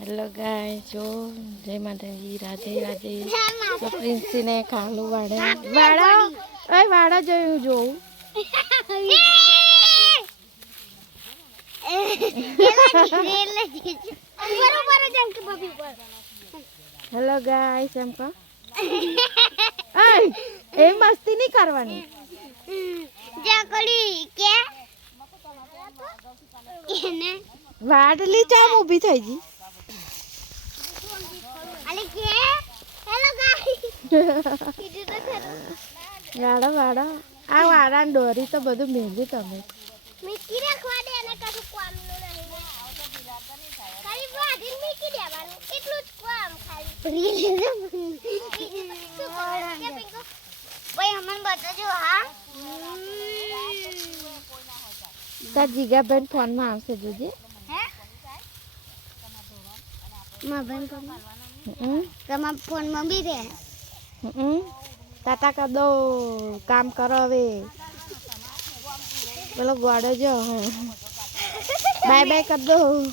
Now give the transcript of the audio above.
hello ગાય જો જય માતાજી રાધે રાધે તો પ્રિન્સીને ખાલું વાડા વાડા જોયું જોઉં હેલો ગાય એમ કહો એ મસ્તી નહીં કરવાની વાડલી ચામ ઊભી થઈ ગઈ વાડા વાડા આ વાડા દોરી તો બધું મેંગી તમે તાર જીગાબેન ફોન માં આવશે જોજે તમારા ફોનમાં બી રહે ટાટા કર દો કામ કરો હવે પેલો ગોડો જો બાય બાય કર દો